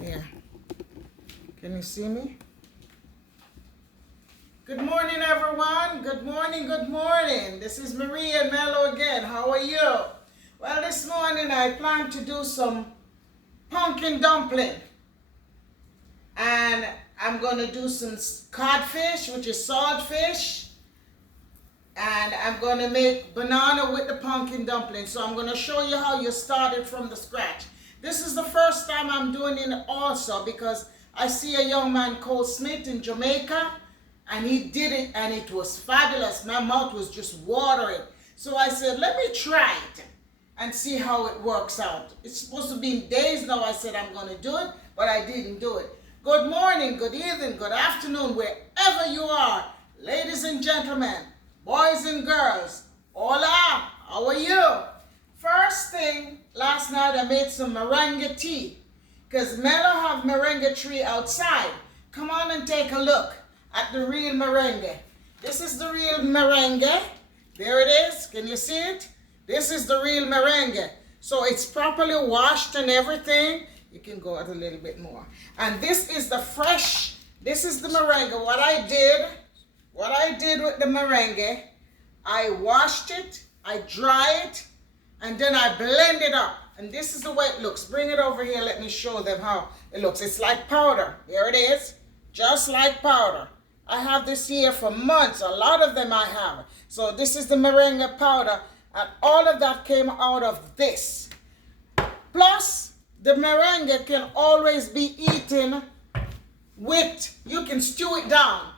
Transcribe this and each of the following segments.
Here. Can you see me? Good morning, everyone. Good morning, good morning. This is Maria and Mello again. How are you? Well, this morning I plan to do some pumpkin dumpling. And I'm going to do some codfish, which is saltfish. And I'm going to make banana with the pumpkin dumpling. So I'm going to show you how you start it from the scratch. This is the first time I'm doing it also because I see a young man called Smith in Jamaica and he did it and it was fabulous. My mouth was just watering. So I said, let me try it and see how it works out. It's supposed to be in days now. I said I'm going to do it, but I didn't do it. Good morning, good evening, good afternoon, wherever you are, ladies and gentlemen, boys and girls. Hola, how are you? First thing, last night I made some moringa tea because Mello have moringa tree outside. Come on and take a look at the real moringa. This is the real moringa. There it is. Can you see it? This is the real moringa. So it's properly washed and everything. You can go out a little bit more. And this is the fresh, this is the moringa. What I did with the moringa, I washed it, I dry it, and then I blend it up. And this is the way it looks. Bring it over here. Let me show them how it looks. It's like powder. There it is. Just like powder. I have this here for months. A lot of them I have. So this is the moringa powder. And all of that came out of this. Plus, the moringa can always be eaten with, you can stew it down.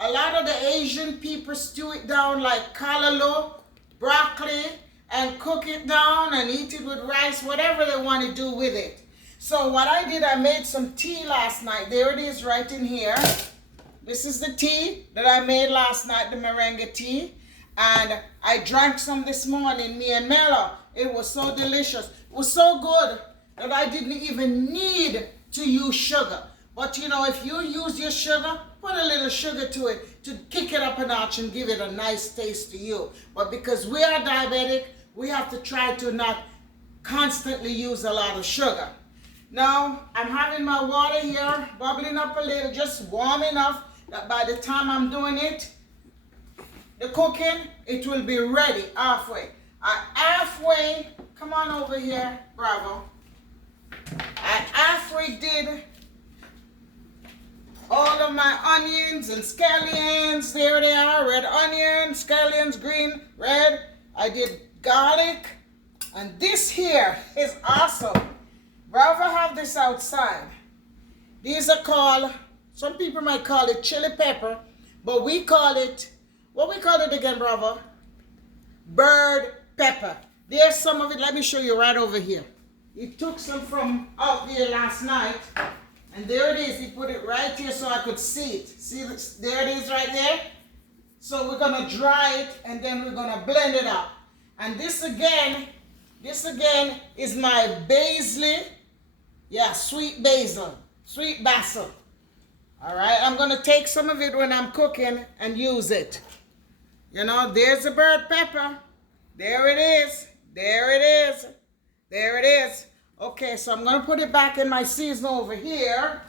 A lot of the Asian people stew it down like callaloo, broccoli, and cook it down and eat it with rice, whatever they want to do with it. So what I did, I made some tea last night. There it is right in here. This is the tea that I made last night, the moringa tea. And I drank some this morning, me and Mello. It was so delicious. It was so good that I didn't even need to use sugar. But you know, if you use your sugar, put a little sugar to it to kick it up a notch and give it a nice taste to you. But because we are diabetic, we have to try to not constantly use a lot of sugar. Now, I'm having my water here bubbling up a little, just warm enough that by the time I'm doing it, the cooking, it will be ready halfway. Halfway, come on over here, Bravo. I halfway did all of my onions and scallions. There they are, red onions, scallions, green, red. I did garlic. And this here is awesome. Bravo have this outside. These are called, some people might call it chili pepper, but we call it, what we call it again, Bravo? Bird pepper. There's some of it. Let me show you right over here. He took some from out there last night. And there it is. He put it right here so I could see it. See, there it is right there. So we're going to dry it and then we're going to blend it up. And this again is my basil. Yeah, sweet basil. Sweet basil. All right, I'm going to take some of it when I'm cooking and use it. You know, there's the bird pepper. There it is. There it is. There it is. Okay, so I'm going to put it back in my season over here.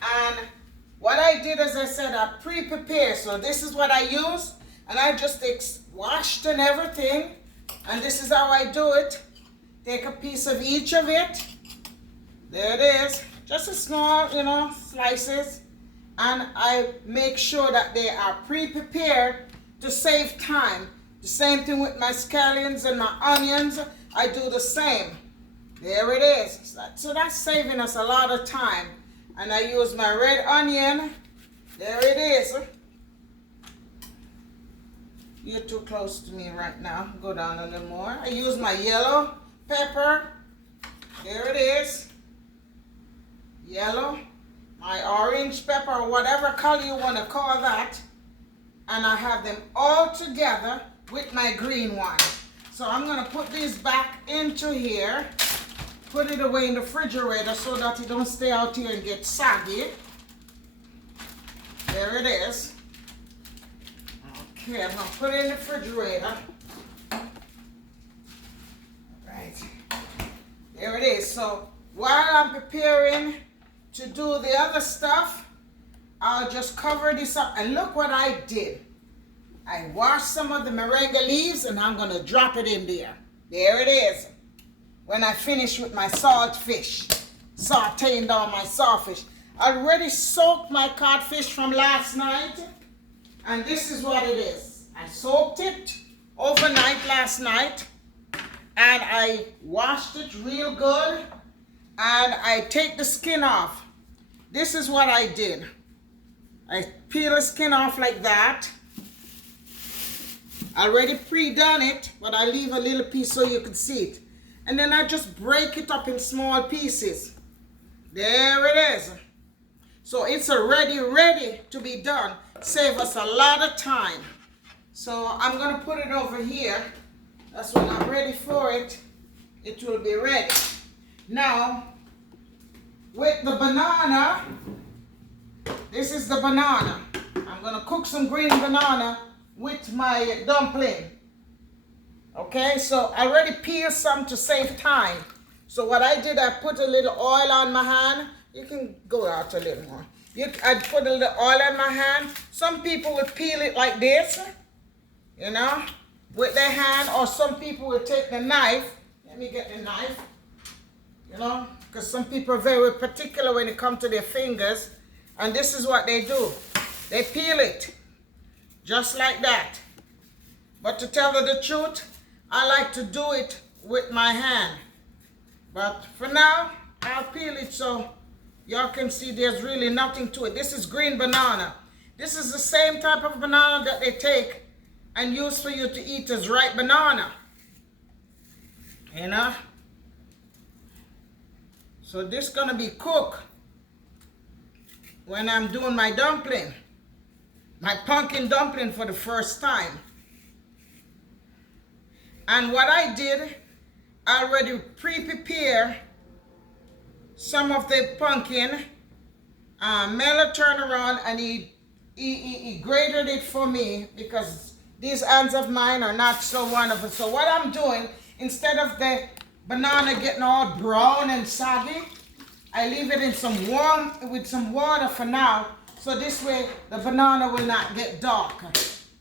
And what I did, as I said, I pre-prepared. So this is what I use. And I just washed and everything. And this is how I do it. Take a piece of each of it. There it is. Just a small, you know, slices. And I make sure that they are pre-prepared to save time. The same thing with my scallions and my onions. I do the same. There it is. So that's saving us a lot of time. And I use my red onion. There it is. You're too close to me right now. Go down a little more. I use my yellow pepper. There it is. Yellow. My orange pepper, or whatever color you want to call that. And I have them all together with my green one. So I'm going to put these back into here. Put it away in the refrigerator so that it don't stay out here and get soggy. There it is. Okay, I'm going to put it in the refrigerator. All right. There it is. So while I'm preparing to do the other stuff, I'll just cover this up. And look what I did. I washed some of the moringa leaves and I'm gonna drop it in there. There it is. When I finish with my salt fish, sauteing down my saltfish. I already soaked my codfish from last night, and this is what it is. I soaked it overnight last night, and I washed it real good, and I take the skin off. This is what I did. I peel the skin off like that. I already pre-done it, but I leave a little piece so you can see it. And then I just break it up in small pieces. There it is. So it's already ready to be done. Save us a lot of time. So I'm gonna put it over here. That's when I'm ready for it. It will be ready. Now, with the banana, this is the banana. I'm gonna cook some green banana with my dumpling. Okay, so I already peeled some to save time. So what I did, I put a little oil on my hand. You can go out a little more. I put a little oil on my hand. Some people would peel it like this, you know, with their hand, or some people would take the knife. Let me get the knife, you know, because some people are very particular when it comes to their fingers. And this is what they do. They peel it just like that. But to tell you the truth, I like to do it with my hand. But for now, I'll peel it so y'all can see there's really nothing to it. This is green banana. This is the same type of banana that they take and use for you to eat as ripe banana. You know? So this is gonna be cooked when I'm doing my dumpling. My pumpkin dumpling for the first time. And what I did, I already pre-prepare some of the pumpkin. Mela turned around and he grated it for me because these hands of mine are not so wonderful. So what I'm doing, instead of the banana getting all brown and soggy, I leave it in with some water for now. So this way the banana will not get dark.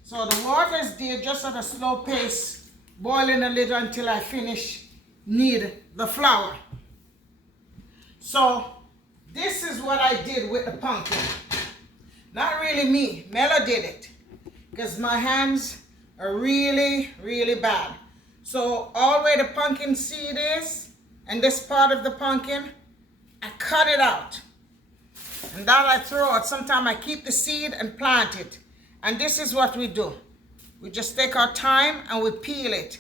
So the water is there just at a slow pace, boiling a little until I knead the flour. So this is what I did with the pumpkin. Not really me, Mela did it, because my hands are really, really bad. So all the way the pumpkin seed is, and this part of the pumpkin, I cut it out. And that I throw out. Sometimes I keep the seed and plant it. And this is what we do. We just take our time and we peel it.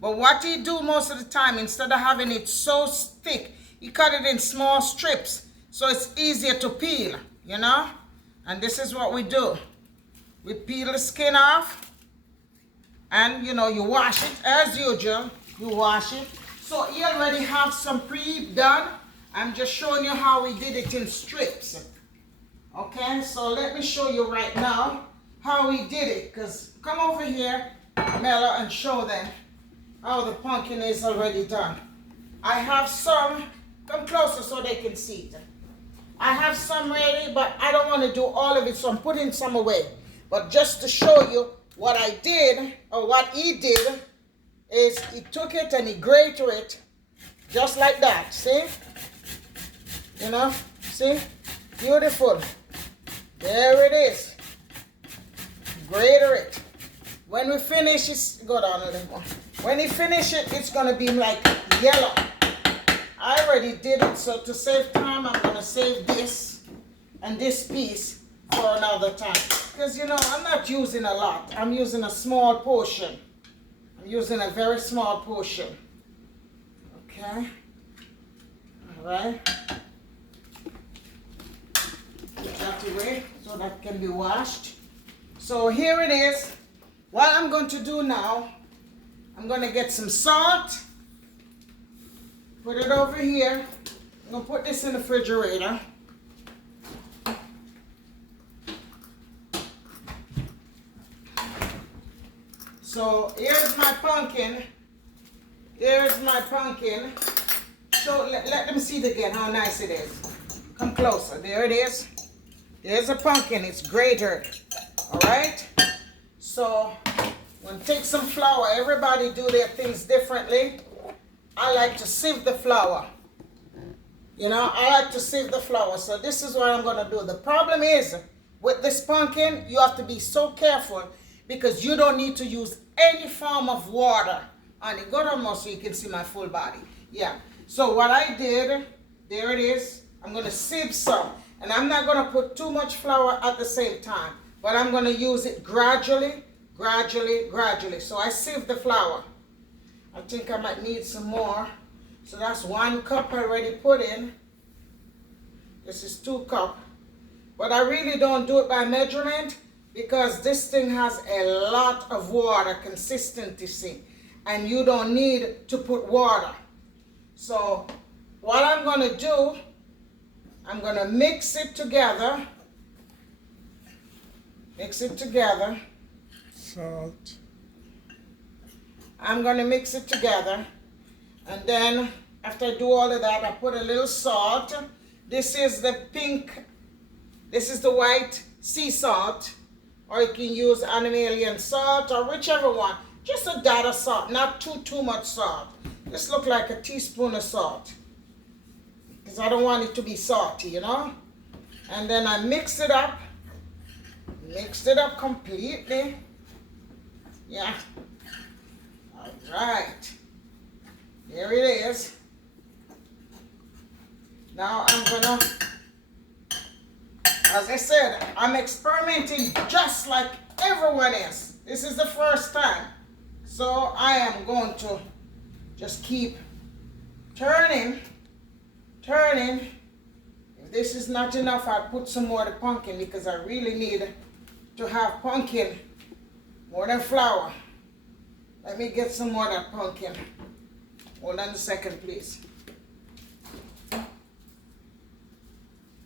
But what he do most of the time, instead of having it so thick, he cut it in small strips so it's easier to peel, you know? And this is what we do. We peel the skin off and, you know, you wash it as usual. You wash it. So you already have some pre-done. I'm just showing you how we did it in strips. Okay, so let me show you right now how we did it. Because come over here, Mela, and show them how the pumpkin is already done. I have some, come closer so they can see it. I have some ready, but I don't want to do all of it, so I'm putting some away. But just to show you what I did, or what he did, is he took it and he grated it just like that, see? You know, see? Beautiful. There it is. Grater it. When we finish it, go down a little more. When he finish it, it's gonna be like yellow. I already did it, so to save time, I'm gonna save this and this piece for another time. Because you know, I'm not using a lot. I'm using a small portion. I'm using a very small portion. Okay. All right. Put that away so that can be washed. So here it is. What I'm going to do now, I'm going to get some salt. Put it over here. I'm going to put this in the refrigerator. So here's my pumpkin. Here's my pumpkin. So let them see it again, how nice it is. Come closer. There it is. There's a pumpkin. It's grated. All right? So, I'm going to take some flour. Everybody do their things differently. I like to sieve the flour. You know, I like to sieve the flour. So this is what I'm going to do. The problem is, with this pumpkin, you have to be so careful because you don't need to use any form of water on it. Go down more so you can see my full body. Yeah. So what I did, there it is. I'm going to sieve some. And I'm not going to put too much flour at the same time. But I'm going to use it gradually, gradually. So I sieve the flour. I think I might need some more. So that's 1 cup already put in. This is 2 cups. But I really don't do it by measurement because this thing has a lot of water consistency. And you don't need to put water. So what I'm going to do, I'm going to mix it together. Mix it together. Salt. I'm going to mix it together. And then after I do all of that, I put a little salt. This is the pink, this is the white sea salt. Or you can use Animalian salt or whichever one. Just a dot of salt, not too much salt. This looks like a teaspoon of salt. Because I don't want it to be salty, you know. And then I mix it up. Mixed it up completely. Yeah. All right. There it is. Now I'm gonna, as I said, I'm experimenting just like everyone else. This is the first time. So I am going to just keep turning. If this is not enough, I'll put some more of the pumpkin because I really need to have pumpkin more than flour. Let me get some more of that pumpkin. Hold on a second, please.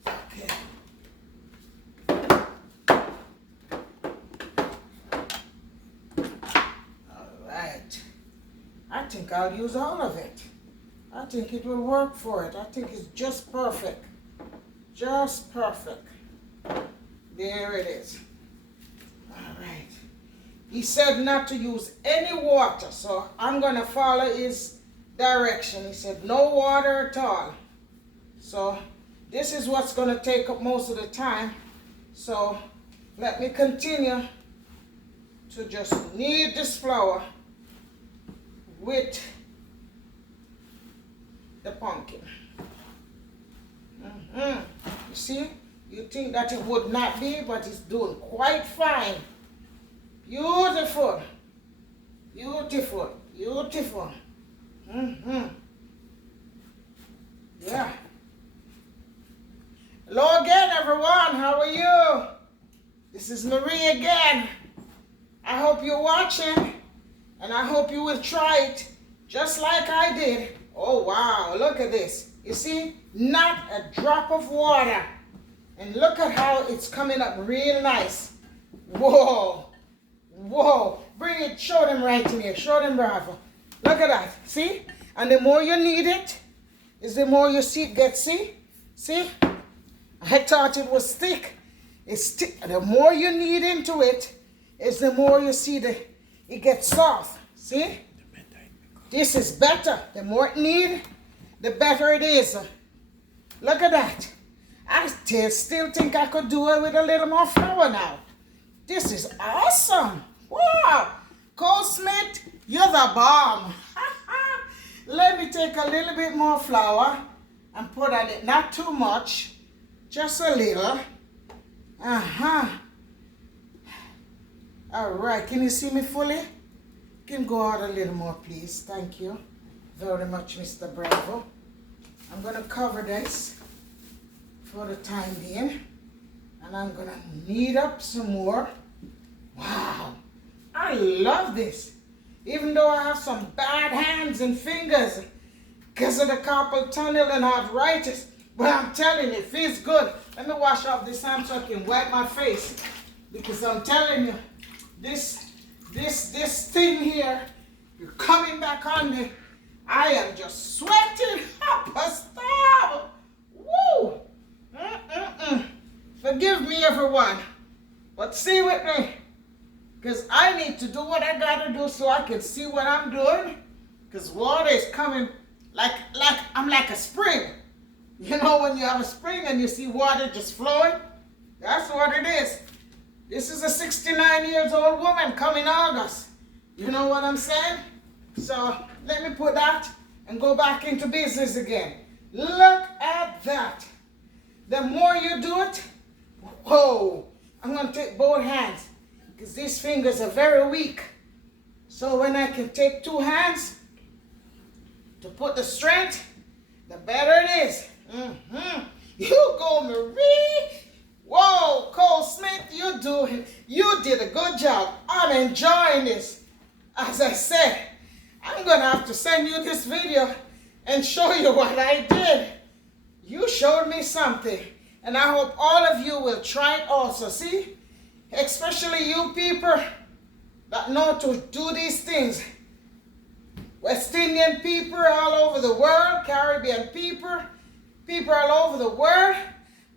Okay. All right. I think I'll use all of it. I think it will work for it. I think it's just perfect. Just perfect. There it is. All right. He said not to use any water, so I'm going to follow his direction. He said no water at all. So this is what's going to take up most of the time. So let me continue to just knead this flour with the pumpkin. You see, you think that it would not be, but it's doing quite fine. Beautiful. Beautiful. Beautiful. Yeah. Hello again, everyone. How are you? This is Marie again. I hope you're watching, and I hope you will try it just like I did. Oh, wow. Look at this. You see? Not a drop of water. And look at how it's coming up real nice. Whoa. Whoa. Bring it. Show them right in here. Show them, Bravo. Look at that. See? And the more you knead it, is the more you see it get. See? See? I thought it was thick. It's thick. The more you knead into it, is the more you see it gets soft. See? This is better. The more it knead, the better it is. Look at that. I still think I could do it with a little more flour now. This is awesome. Wow. Cole Smith, you're the bomb. Let me take a little bit more flour and put on it. Not too much. Just a little. All right. Can you see me fully? Can go out a little more, please. Thank you very much, Mr. Bravo. I'm going to cover this for the time being. And I'm going to knead up some more. Wow. I love this. Even though I have some bad hands and fingers because of the carpal tunnel and arthritis. But I'm telling you, it feels good. Let me wash off this hand so I can wipe my face. Because I'm telling you, this thing here, you're coming back on me. I am just sweating up a storm. Woo! Forgive me, everyone. But see with me. Because I need to do what I got to do so I can see what I'm doing. Because water is coming I'm like a spring. You know when you have a spring and you see water just flowing? That's what it is. This is a 69-year-old woman coming August. You know what I'm saying? So let me put that and go back into business again. Look at that. The more you do it, whoa, I'm going to take both hands because these fingers are very weak. So when I can take two hands to put the strength, the better it is. You go, Marie. Whoa, Cole Smith, you did a good job. I'm enjoying this. As I said, I'm going to have to send you this video and show you what I did. You showed me something, and I hope all of you will try it also. See, especially you people that know to do these things. West Indian people all over the world, Caribbean people all over the world.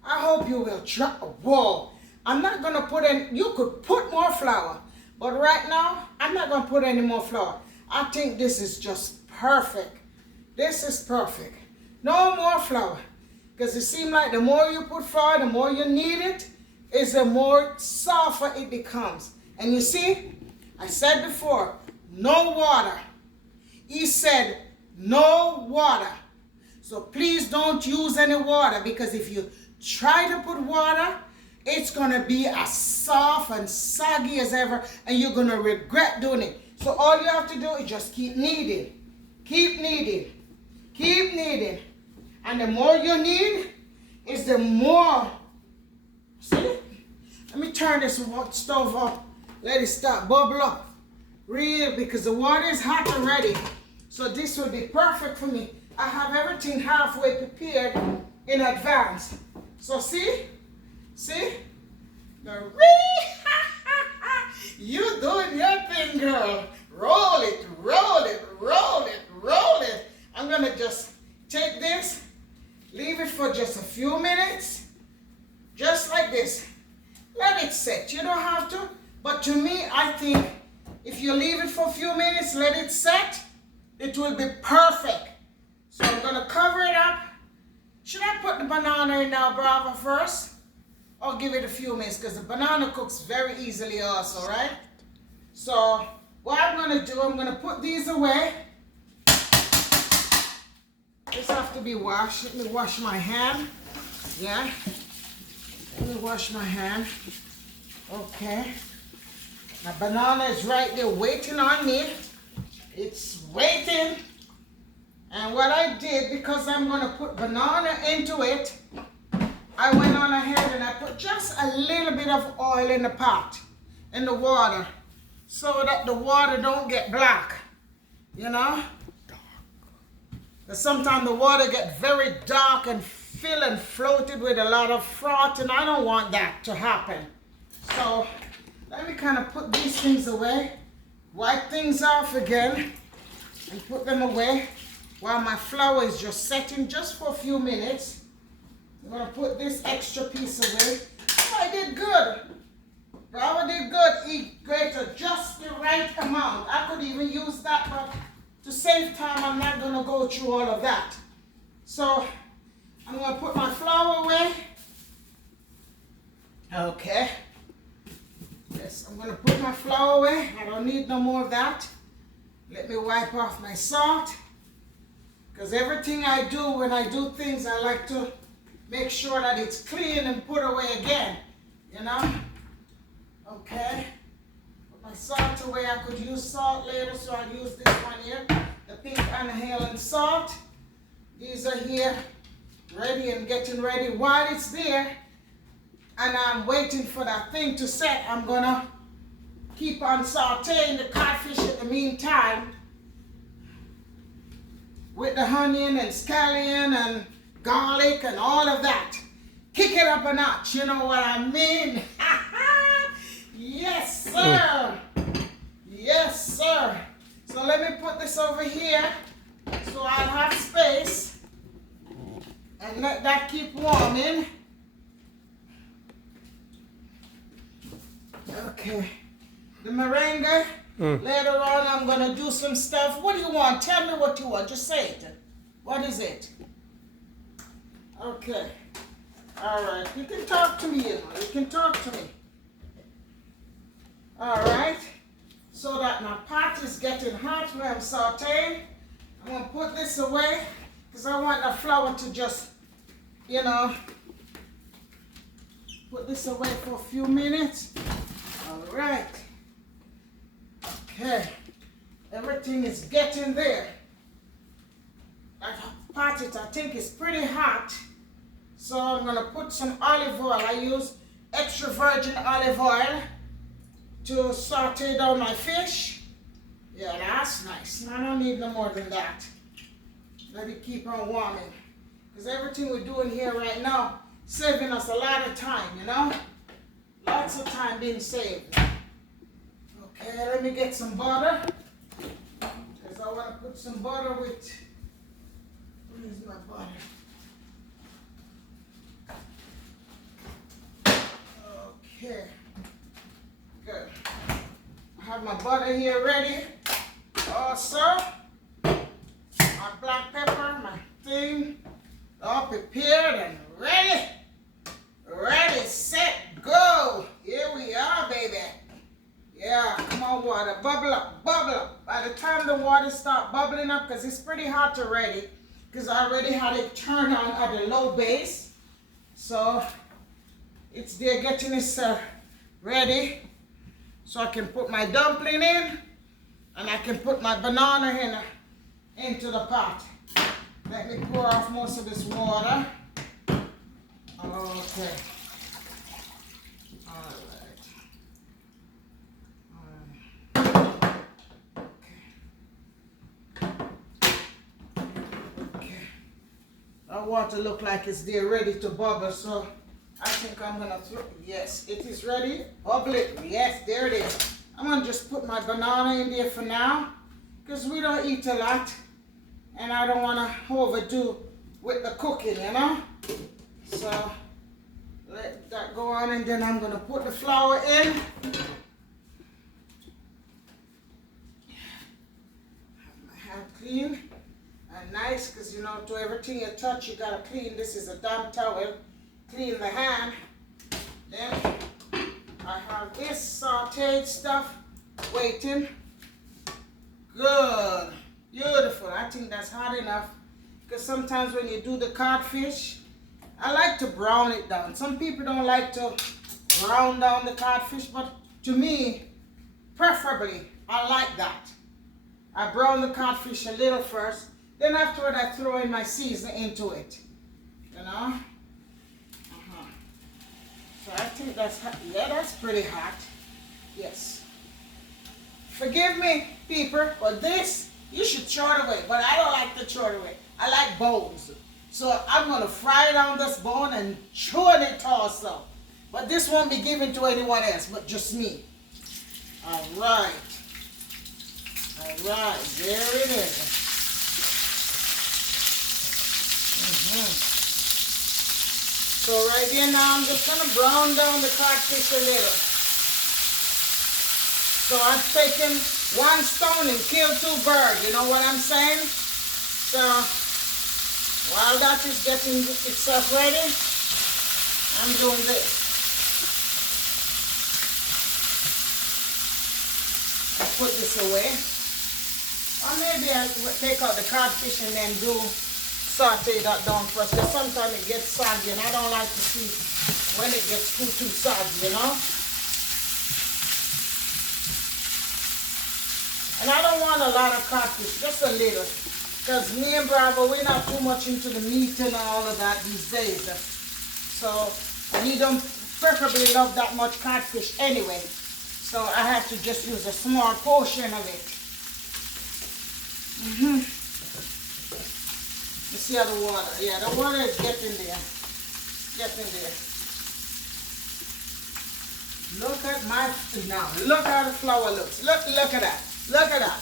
I hope you will try. Whoa, I'm not going to put in, you could put more flour, but right now, I'm not going to put any more flour. I think this is just perfect. This is perfect. No more flour. Because it seems like the more you put flour, the more you knead it, is the more softer it becomes. And you see, I said before, no water. He said, no water. So please don't use any water, because if you try to put water, it's going to be as soft and soggy as ever, and you're going to regret doing it. So all you have to do is just keep kneading. Keep kneading. Keep kneading. And the more you knead, is the more. See? Let me turn this stove up. Let it start bubble up. Real, because the water is hot already. So this will be perfect for me. I have everything halfway prepared in advance. So see? See? Marie, you doing your thing, girl. Roll it, roll it, roll it, roll it. I'm going to just take this, leave it for just a few minutes, just like this. Let it set. You don't have to, but to me, I think if you leave it for a few minutes, let it set, it will be perfect. So I'm going to cover it up. Should I put the banana in now, Bravo, first? Or give it a few minutes, because the banana cooks very easily also, right? So what I'm going to do, I'm going to put these away. This have to be washed. Let me wash my hand. Yeah. Let me wash my hand. Okay. My banana is right there waiting on me. It's waiting. And what I did, because I'm going to put banana into it, I went on ahead and I put just a little bit of oil in the pot, in the water, so that the water don't get black, you know? Because sometimes the water gets very dark and filled and floated with a lot of froth, and I don't want that to happen. So let me kind of put these things away, wipe things off again, and put them away while my flour is just setting just for a few minutes. I'm going to put this extra piece away. Oh, I did good. Bravo did good. Eat greater, just the right amount. I could even use that, but to save time, I'm not going to go through all of that. So I'm going to put my flour away. Okay. Yes, I'm going to put my flour away. I don't need no more of that. Let me wipe off my salt. Because everything I do, when I do things, I like to make sure that it's clean and put away again, you know? Okay. Put my salt away. I could use salt later, so I'll use this one here, the pink Anna salt. These are here, ready and getting ready. While it's there, and I'm waiting for that thing to set, I'm gonna keep on sauteing the codfish in the meantime with the onion and scallion and garlic and all of that. Kick it up a notch, you know what I mean? Yes, sir. Yes, sir. So let me put this over here. So I'll have space and let that keep warming. Okay. The meringue, later on I'm going to do some stuff. What do you want? Tell me what you want. Just say it. What is it? Okay. All right. You can talk to me, you know. You can talk to me. All right. So that my pot is getting hot where I'm sauteing. I'm going to put this away because I want the flour to just, you know, put this away for a few minutes. All right. Okay. Everything is getting there. That pot, I think, is pretty hot. So I'm going to put some olive oil. I use extra virgin olive oil to saute down my fish. Yeah, that's nice. I don't need no more than that. Let it keep on warming. Because everything we're doing here right now, saving us a lot of time, you know? Lots of time being saved. Okay, let me get some butter. Because I want to put some butter with, where's my butter? Okay, good. I have my butter here ready. Also, my black pepper, my thing, all prepared and ready. Ready, set, go. Here we are, baby. Yeah, come on, water. Bubble up, bubble up. By the time the water starts bubbling up, because it's pretty hot already, because I already had it turned on at a low base. So, it's there getting itself ready. So I can put my dumpling in, and I can put my banana into the pot. Let me pour off most of this water. Okay. All right. Okay. That water look like it's there ready to bubble, so I think I'm gonna throw, yes, it is ready. Bubble it, yes, there it is. I'm gonna just put my banana in there for now, because we don't eat a lot, and I don't wanna overdo with the cooking, you know? So, let that go on, and then I'm gonna put the flour in. Have my hand clean and nice, because you know, to everything you touch, you gotta clean. This is a damp towel. Clean the hand. Then I have this sauteed stuff waiting. Good. Beautiful. I think that's hot enough. Because sometimes when you do the codfish, I like to brown it down. Some people don't like to brown down the codfish, but to me, preferably, I like that. I brown the codfish a little first, then afterward I throw in my seasoning into it. You know? So I think that's hot. Yeah, that's pretty hot. Yes. Forgive me, people, but this, you should throw it away. But I don't like to throw it away. I like bones. So I'm going to fry down this bone and chew it also. But this won't be given to anyone else, but just me. All right. All right. There it is. So right here now, I'm just going to brown down the codfish a little. So I've taken one stone and killed two birds. You know what I'm saying? So while that is getting itself ready, I'm doing this. I put this away. Or maybe I take out the codfish and then do saute that down first, because sometimes it gets soggy and I don't like to see when it gets too soggy, you know? And I don't want a lot of codfish, just a little. Because me and Bravo, we're not too much into the meat and all of that these days. So we don't preferably love that much codfish anyway. So I have to just use a small portion of it. You see how the water, yeah, the water is getting there. Getting there. Look at my, now, look how the flour looks. Look at that. Look at that.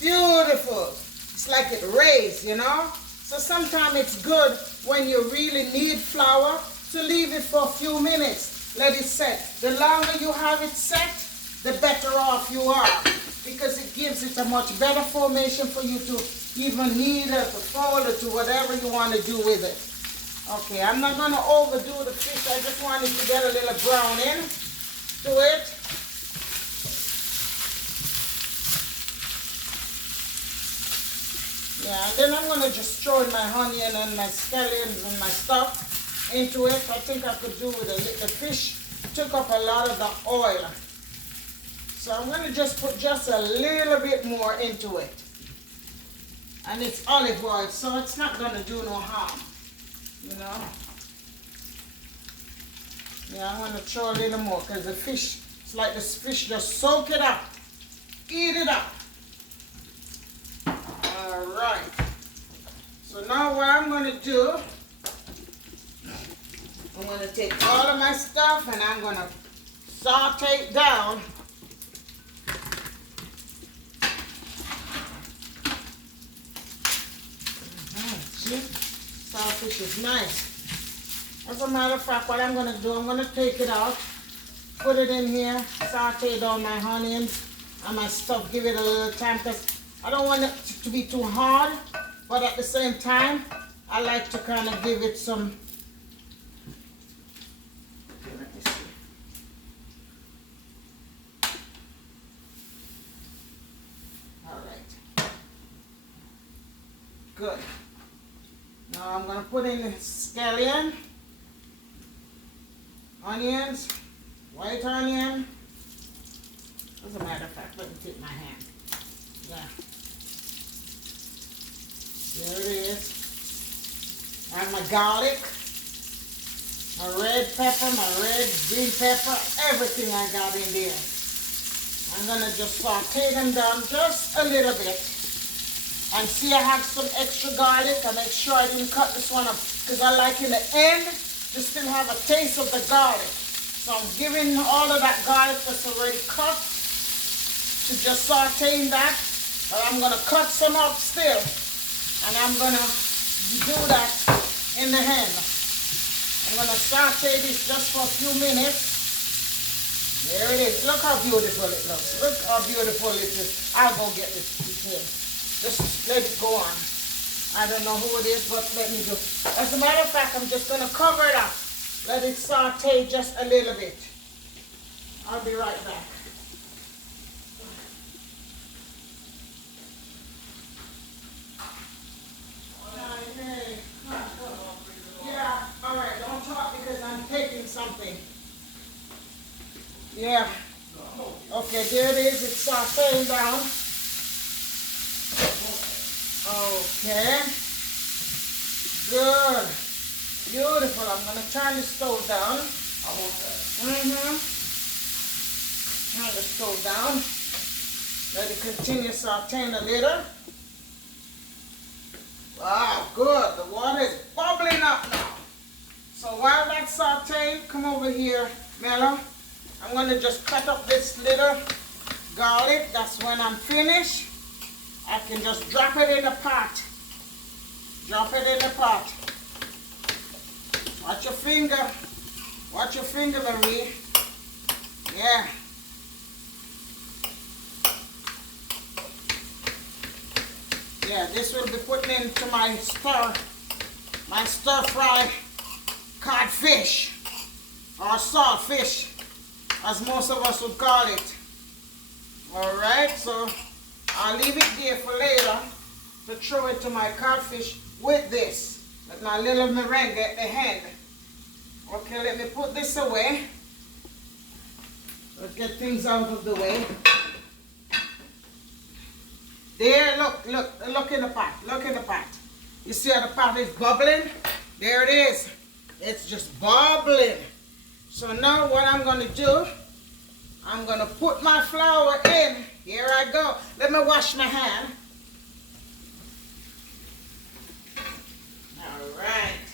Beautiful. it's like it raised, you know. So sometimes it's good when you really need flour to leave it for a few minutes. Let it set. The longer you have it set, the better off you are, because it gives it a much better formation for you to even knead it, to fold it, to whatever you want to do with it. Okay, I'm not going to overdo the fish. I just want it to get a little brown in to it. Yeah, and then I'm going to just throw in my onion and my scallions and my stuff into it. I think I could do with it. The fish took up a lot of the oil. So I'm going to just put just a little bit more into it. And it's olive oil, so it's not going to do no harm, you know. Yeah, I'm going to throw a little more because the fish, it's like this fish just soak it up, eat it up. All right. So now what I'm going to do, I'm going to take all of my stuff and I'm going to saute it down. Saltfish is nice. As a matter of fact, what I'm going to do, I'm going to take it out, put it in here, saute down my onions and my stuff, give it a little time, because I don't want it to be too hard, but at the same time, I like to kind of give it some. Okay, let me see. All right. Good. Now I'm going to put in the scallion, onions, white onion. As a matter of fact, let me take my hand. Yeah. There it is. And my garlic, my red pepper, my red green pepper, everything I got in there. I'm going to just saute them down just a little bit. And see, I have some extra garlic. I make sure I didn't cut this one up because I like in the end to still have a taste of the garlic. So I'm giving all of that garlic that's already cut to just sauteing that. But I'm going to cut some up still. And I'm going to do that in the hand. I'm going to saute this just for a few minutes. There it is. Look how beautiful it looks. Look how beautiful it is. I'll go get this here. Just let it go on. I don't know who it is, but let me do. As a matter of fact, I'm just going to cover it up. Let it saute just a little bit. I'll be right back. Yeah, all right, don't talk because I'm taking something. Yeah. Okay, there it is. It's sauteing down. Okay. Good. Beautiful. I'm going to turn the stove down. I want that. Turn the stove down. Let it continue sauteing a little. Wow, good. The water is bubbling up now. So while that's sauteing, come over here, Mello. I'm going to just cut up this little garlic. That's when I'm finished. I can just drop it in the pot. Drop it in the pot. Watch your finger. Watch your finger, Marie. Yeah. Yeah, this will be putting into my stir fry codfish or saltfish, as most of us would call it. All right, so I'll leave it there for later to throw into my codfish with this, with my little meringue at the end. Okay, let me put this away. Let's get things out of the way. There, look in the pot. Look in the pot. You see how the pot is bubbling? There it is. It's just bubbling. So now what I'm going to do, I'm going to put my flour in. Here I go. Let me wash my hand. All right.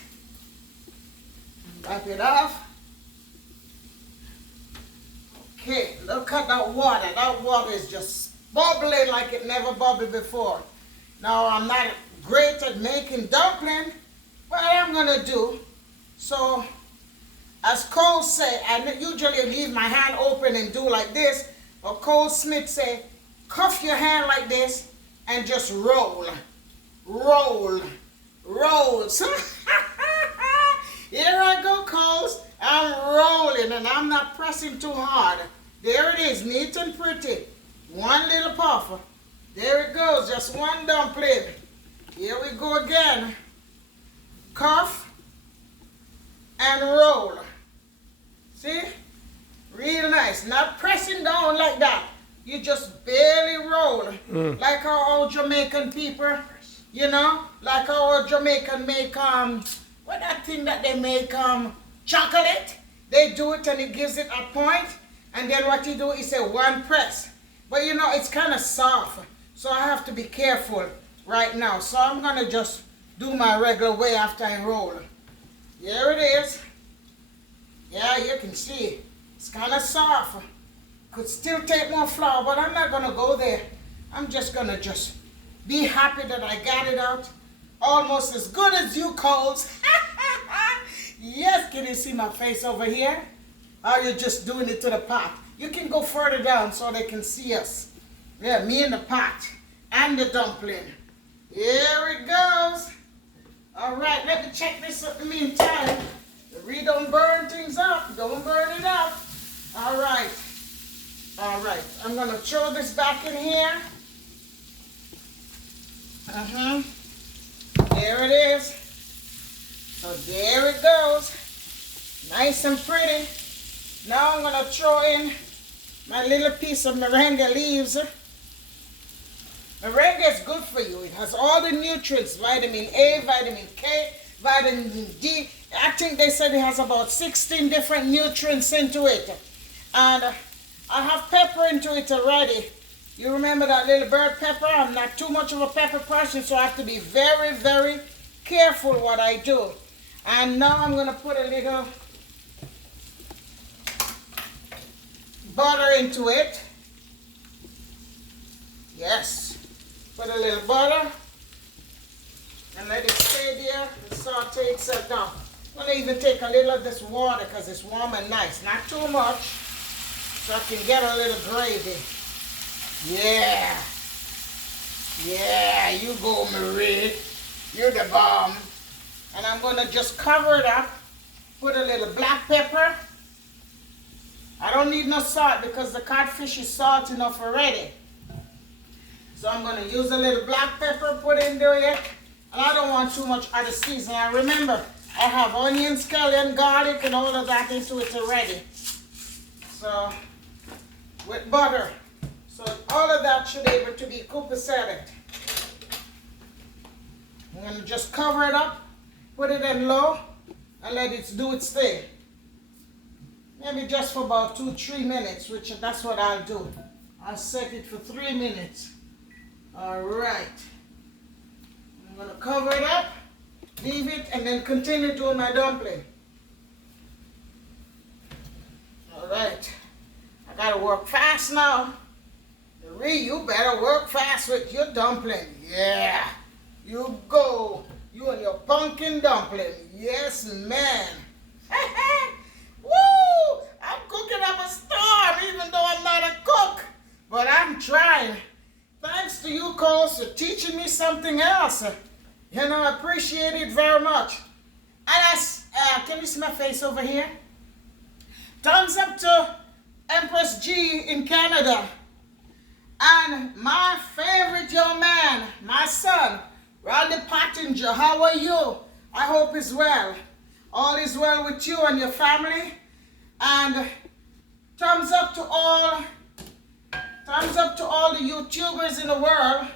Wipe it off. Okay, look at that water. That water is just bubbling like it never bubbled before. Now, I'm not great at making dumpling, but I'm gonna do. So, as Cole say, I usually leave my hand open and do like this, but Cole Smith say, cuff your hand like this and just roll, roll, roll. So, here I go, Coles. I'm rolling and I'm not pressing too hard. There it is, neat and pretty. One little puffer. There it goes, just one dumpling. Here we go again. Cuff and roll. See? Real nice. Not pressing down like that. You just barely roll. Like how our Jamaican people, you know, like how our Jamaican make, what that thing that they make, chocolate. They do it and it gives it a point. And then what you do is a one press. But you know, it's kind of soft. So I have to be careful right now. So I'm going to just do my regular way after I roll. Here it is. Yeah, you can see. It's kind of soft. Could still take more flour, but I'm not going to go there. I'm just going to just be happy that I got it out. Almost as good as you, Coles. Yes, can you see my face over here? Or you're just doing it to the pot? You can go further down so they can see us. Yeah, me in the pot and the dumpling. Here it goes. All right, let me check this up in the meantime. Don't burn things up. Don't burn it up. All right. All right. I'm going to throw this back in here. There it is. So there it goes. Nice and pretty. Now I'm going to throw in my little piece of moringa leaves. Moringa is good for you. It has all the nutrients, vitamin A, vitamin K, vitamin D. I think they said it has about 16 different nutrients into it. And I have pepper into it already. You remember that little bird pepper? I'm not too much of a pepper person, so I have to be very, very careful what I do. And now I'm going to put a little butter into it. Yes. Put a little butter and let it stay there and saute itself down. I'm going to even take a little of this water because it's warm and nice. Not too much, so I can get a little gravy. Yeah. Yeah, you go, Marie. You're the bomb. And I'm going to just cover it up. Put a little black pepper. I don't need no salt because the codfish is salt enough already. So I'm going to use a little black pepper, put in there. And I don't want too much other seasoning. And remember, I have onion, scallion, garlic, and all of that into it already. So, with butter. So all of that should be able to be copacetic. I'm going to just cover it up, put it in low, and let it do its thing. Maybe just for about 2-3 minutes, which that's what I'll do. I'll set it for 3 minutes. All right. I'm going to cover it up, leave it, and then continue doing my dumpling. All right. I got to work fast now. Marie, you better work fast with your dumpling. Yeah. You go. You and your pumpkin dumpling. Yes, man. Woo! I'm cooking up a storm, even though I'm not a cook. But I'm trying. Thanks to you, Cole, for teaching me something else. You know, I appreciate it very much. And can you see my face over here? Thumbs up to Empress G in Canada. And my favorite young man, my son, Randy Pottinger. How are you? I hope it's well. All is well with you and your family. And thumbs up to all the YouTubers in the world.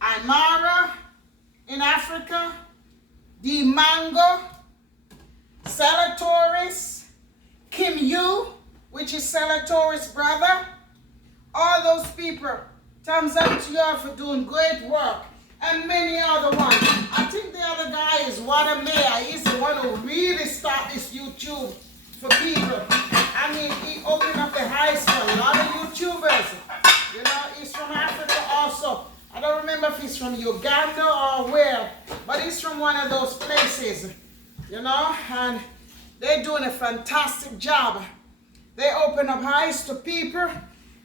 Imara in Africa, D Mango, Salatoris, Kim Yu, which is Salatoris' brother. All those people, thumbs up to y'all for doing great work. And many other ones. I think the other guy is Watermea. He's the one who really started this YouTube for people. I mean, he opened up the eyes for a lot of YouTubers. You know, he's from Africa also. I don't remember if he's from Uganda or where, but he's from one of those places, you know, and they're doing a fantastic job. They open up eyes to people,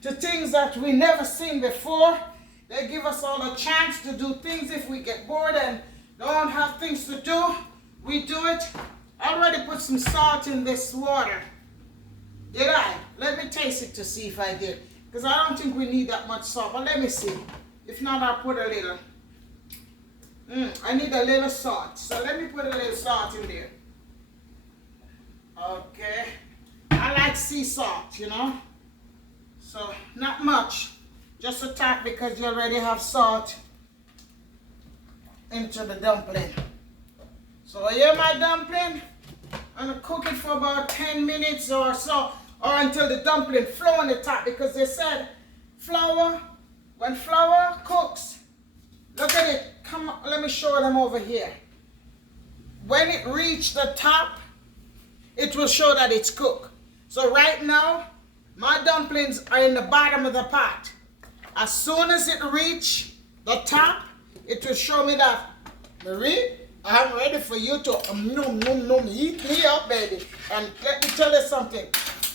to things that we never seen before. They give us all a chance to do things if we get bored and don't have things to do. We do it. I already put some salt in this water. Did I? Let me taste it to see if I did. Because I don't think we need that much salt. But let me see. If not, I'll put a little. I need a little salt. So let me put a little salt in there. Okay. I like sea salt, you know. So not much. Just a tap because you already have salt into the dumpling. So here my dumpling. I'm gonna cook it for about 10 minutes or so, or until the dumpling flow on the top, because they said flour, when flour cooks, look at it, come on, let me show them over here. When it reaches the top, it will show that it's cooked. So right now, my dumplings are in the bottom of the pot. As soon as it reaches the top, it will show me that, Marie, I'm ready for you to heat me up, baby. And let me tell you something.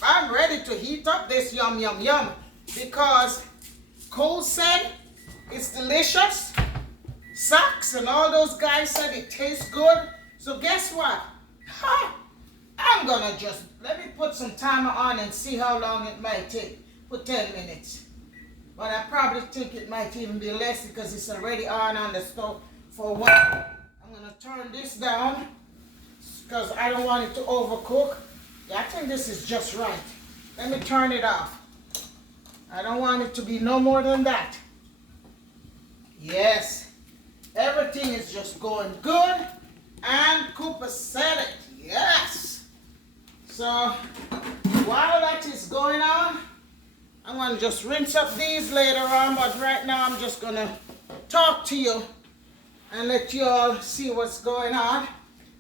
I'm ready to heat up this yum, yum, yum. Because Cole said it's delicious. Socks and all those guys said it tastes good. So guess what? I'm gonna just, let me put some timer on and see how long it might take. Put 10 minutes. But I probably think it might even be less because it's already on the stove for a while. I'm gonna turn this down because I don't want it to overcook. Yeah, I think this is just right. Let me turn it off. I don't want it to be no more than that. Yes, everything is just going good, and Cooper said it. Yes. So while that is going on, I'm gonna just rinse up these later on, but right now I'm just gonna talk to you and let you all see what's going on.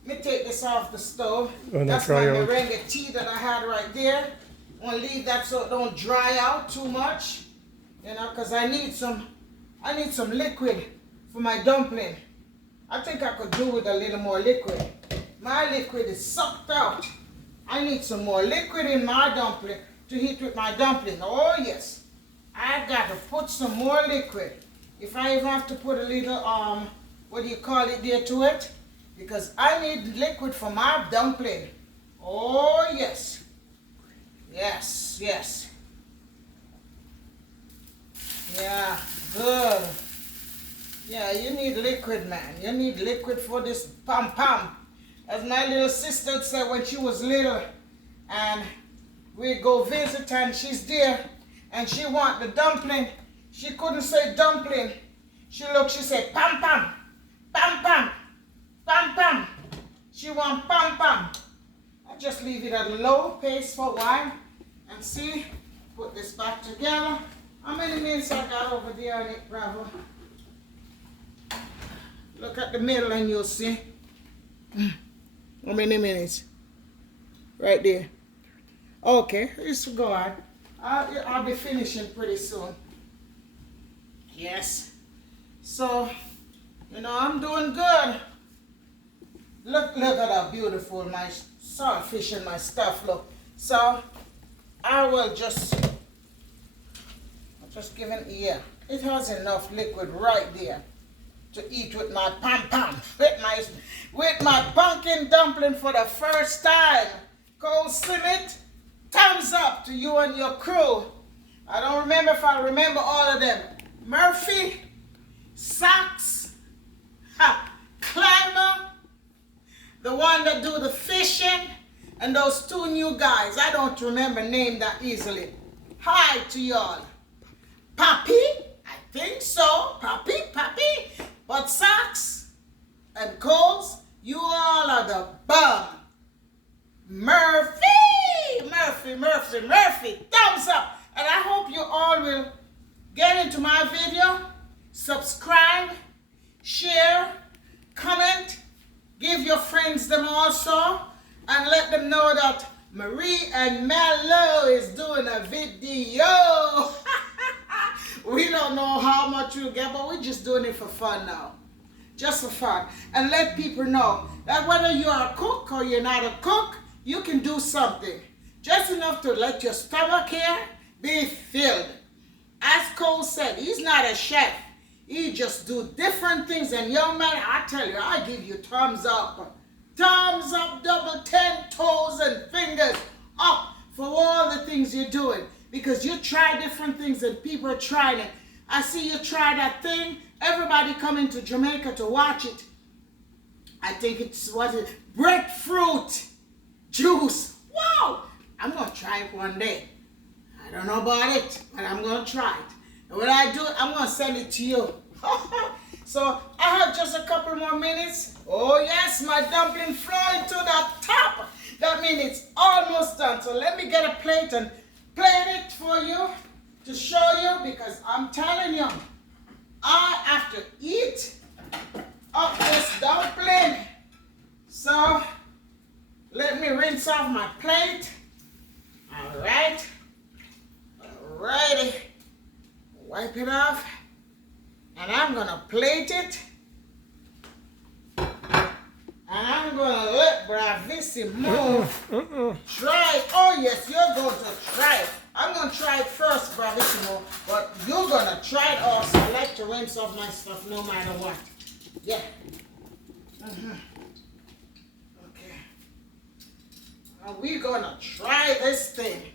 Let me take this off the stove. That's my merengue tea that I had right there. I'm gonna leave that so it don't dry out too much, you know, because I need some liquid for my dumpling. I think I could do with a little more liquid. My liquid is sucked out. I need some more liquid in my dumpling to heat with my dumpling. Oh yes, I got to put some more liquid. If I even have to put a little what do you call it there to it? Because I need liquid for my dumpling. Oh yes. Yes, yes. Yeah, good. Yeah, you need liquid, man. You need liquid for this pom-pom. As my little sister said when she was little, and we go visit and she's there, and she want the dumpling. She couldn't say dumpling. She said pom-pom. Pom-pom, pom-pom. She want pom-pom. I just leave it at a low pace for a while and see, put this back together. How many minutes I got over there on it, Bravo? Look at the middle and you'll see. How many minutes? Right there. Okay, just go on. I'll be finishing pretty soon. Yes. So, you know, I'm doing good. Look at how beautiful my saltfish and my stuff look. So, I will just give it, yeah. It has enough liquid right there to eat with my pom-pom, with my pumpkin dumpling for the first time. Cole Simmet, thumbs up to you and your crew. I don't remember if I remember all of them. Murphy, Socks, Climber, the one that do the fishing, and those two new guys. I don't remember name that easily. Hi to y'all. Papi, I think so. Papi. But Socks and Coles, you all are the bum. Murphy, thumbs up. And I hope you all will get into my video, subscribe, share, comment, give your friends them also, and let them know that Marie and Mello is doing a video. We don't know how much we'll get, but we're just doing it for fun now. Just for fun. And let people know that whether you're a cook or you're not a cook, you can do something. Just enough to let your stomach here be filled. As Cole said, he's not a chef. He just do different things. And young man, I tell you, I give you thumbs up. Thumbs up, double 10 toes and fingers up for all the things you're doing. Because you try different things and people are trying it. I see you try that thing. Everybody coming to Jamaica to watch it. I think it's breadfruit juice. Wow! I'm going to try it one day. I don't know about it, but I'm going to try it. And when I do it, I'm going to send it to you. So I have just a couple more minutes. Oh yes, my dumpling flowing to the top. That means it's almost done. So let me get a plate and plate it for you to show you, because I'm telling you, I have to eat up this dumpling. So let me rinse off my plate. All right. Alrighty. Wipe it off. And I'm going to plate it. And I'm going to let Bravissimo try. Oh, yes, you're going to try it. I'm going to try it first, Bravissimo. But you're going to try it also. I like to rinse off my stuff no matter what. Yeah. Okay. Now we're going to try this thing.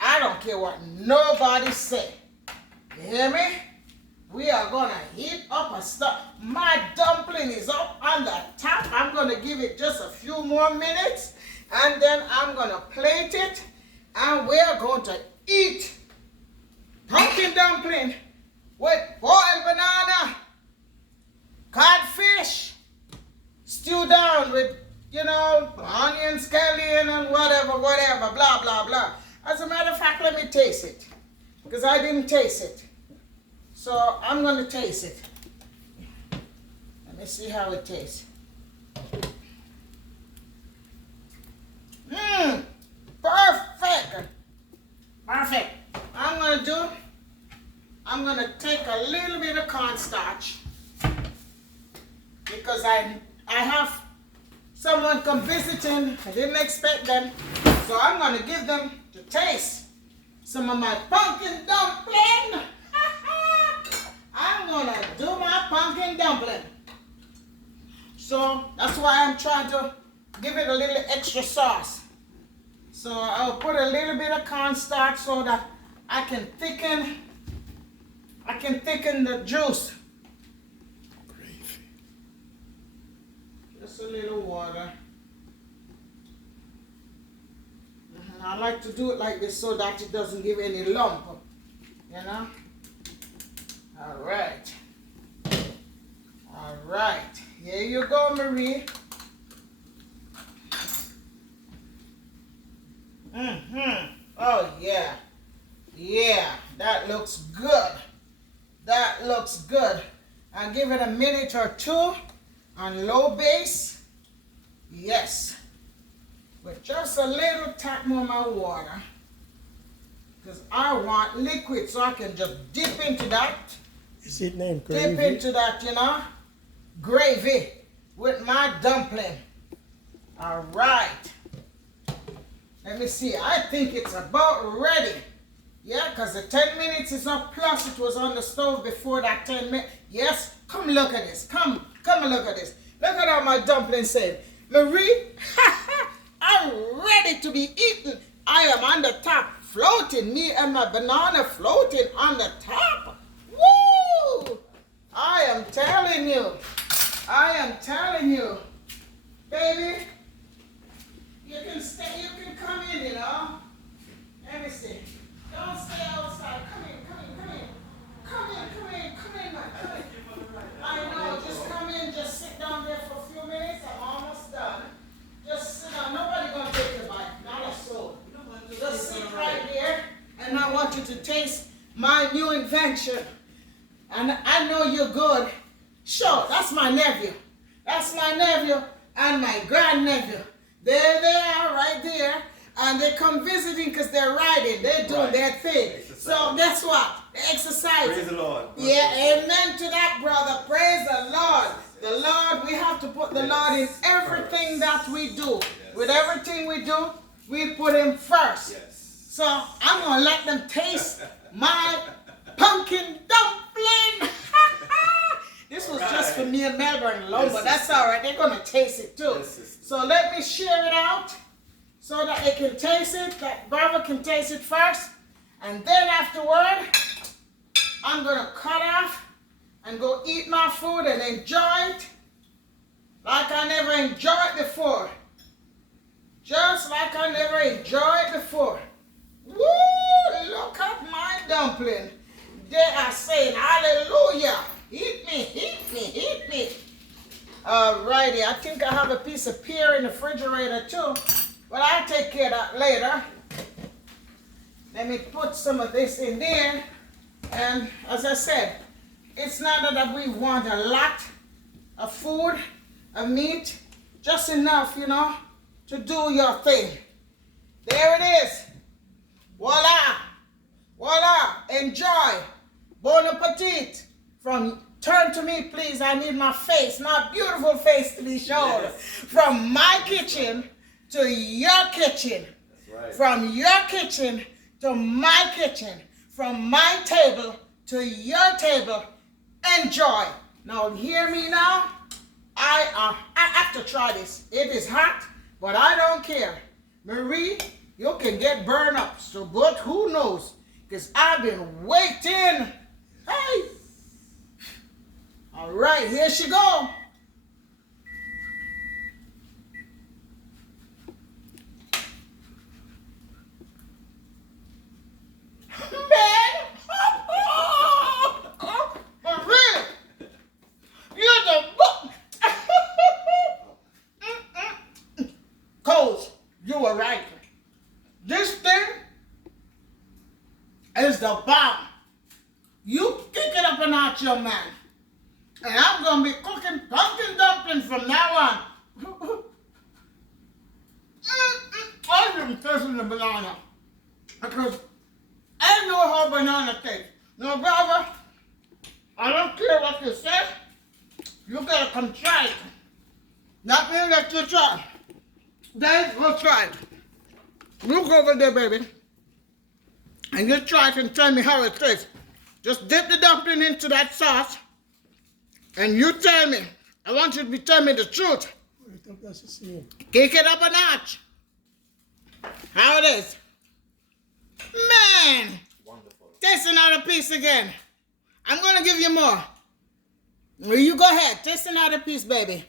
I don't care what nobody say. You hear me? We are going to heat up a stuff. My dumpling is up on the top. I'm going to give it just a few more minutes. And then I'm going to plate it. And we're going to eat pumpkin dumpling with boiled banana, codfish, stew down with, onion, scallion, and whatever, blah, blah, blah. As a matter of fact, let me taste it. Because I didn't taste it. So I'm going to taste it. Let me see how it tastes. Perfect. Perfect. I'm going to take a little bit of cornstarch, because I have someone come visiting. I didn't expect them. So I'm going to give them to taste some of my pumpkin dumpling. I'm going to do my pumpkin dumpling. So that's why I'm trying to give it a little extra sauce. So I'll put a little bit of cornstarch so that I can thicken the juice. Just a little water. I like to do it like this so that it doesn't give any lump, All right. All right. Here you go, Marie. Oh, yeah. Yeah, that looks good. That looks good. I'll give it a minute or two on low base. Yes. With just a little tap more of my water. Because I want liquid, so I can just dip into that. Is it named gravy? Dip into that, gravy with my dumpling. All right. Let me see. I think it's about ready. Yeah, because the 10 minutes is up, plus it was on the stove before that 10 minutes. Yes, come look at this. Come and look at this. Look at how my dumpling said. Marie, I'm ready to be eaten. I am on the top, floating. Me and my banana floating on the top. Woo! I am telling you. Baby, you can come in, Let me see. Don't stay outside. Come in, I know, just come in, just sit down there for a few minutes. I'm almost done. Just sit down. Nobody gonna take your bite. Not a soul. Just sit right there, and I want you to taste my new invention. And I know you're good. Sure, that's my nephew. That's my nephew and my grandnephew. There they are right there. And they come visiting because they're riding. They're doing their thing. So guess what? They exercise. right. Praise the Lord. Yeah, amen to that, brother. Praise the Lord. The Lord, we have to put the Lord in everything that we do. With everything we do, we put him first. Yes. So I'm going to let them taste my pumpkin dumpling. This was just for me and Melbourne alone, but that's all right. They're going to taste it too. So let me share it out so that they can taste it, that brother can taste it first. And then afterward, I'm going to cut off and go eat my food and enjoy it like I never enjoyed it before. Just like I never enjoyed it before. Woo! Look at my dumpling. They are saying, hallelujah. Eat me, eat me, eat me. Alrighty, I think I have a piece of pear in the refrigerator too. But I'll take care of that later. Let me put some of this in there. And as I said, it's not that we want a lot of food, of meat, just enough, you know, to do your thing. There it is. Voila. Voila. Enjoy. Bon appetit. Turn to me, please. I need my face, my beautiful face to be shown. Yes. From my kitchen to your kitchen. That's right. From your kitchen to my kitchen. From my table to your table. Enjoy. Now hear me now. I have to try this. It is hot, but I don't care. Marie, you can get burned up. So, but who knows? Because I've been waiting. Hey. All right, here she go. You were right. This thing is the bomb. You kick it up a notch, young man. And I'm going to be cooking pumpkin dumplings from now on. I've been tasting the banana. Because I know how banana tastes. No, brother, I don't care what you say. You got to come try it. Not me let you try. Dave, go try it. Look over there, baby. And you try it and tell me how it tastes. Just dip the dumpling into that sauce. And you tell me. I want you to tell me the truth. I think that's the same. Kick it up a notch. How it is. Man. Wonderful. Taste another piece again. I'm going to give you more. Well, you go ahead. Taste another piece, baby.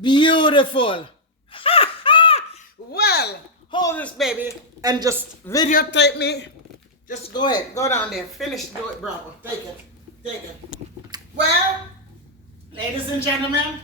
Beautiful. Well, hold this baby and just videotape me. Just go ahead. Go down there. Finish. Do it, bravo. Take it. Take it. Well, ladies and gentlemen,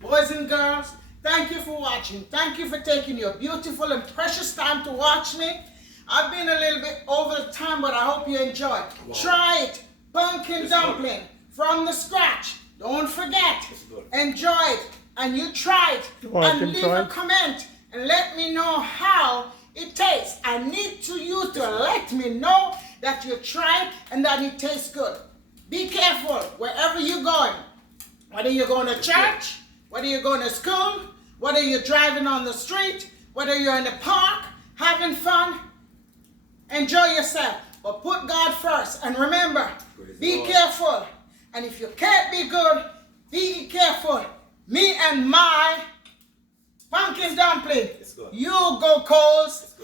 boys and girls, thank you for watching. Thank you for taking your beautiful and precious time to watch me. I've been a little bit over the time, but I hope you enjoy. Wow. Try it. Pumpkin dumpling from the scratch. Don't forget. Enjoy it. And you try it. And leave a comment and let me know how it tastes. I need you to let me know that you tried and that it tastes good. Be careful wherever you're going. Whether you're going to church, whether you're going to school, whether you're driving on the street, whether you're in the park, having fun, enjoy yourself. But put God first. And remember, be careful. And if you can't be good, be careful. Me and my pumpkin dumpling. You go, Coles.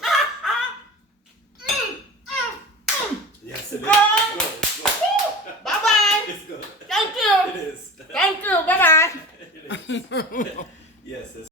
Yes, it is. Bye-bye. It's good. Thank you. It is. Thank you. Bye-bye. It is. Yes, it's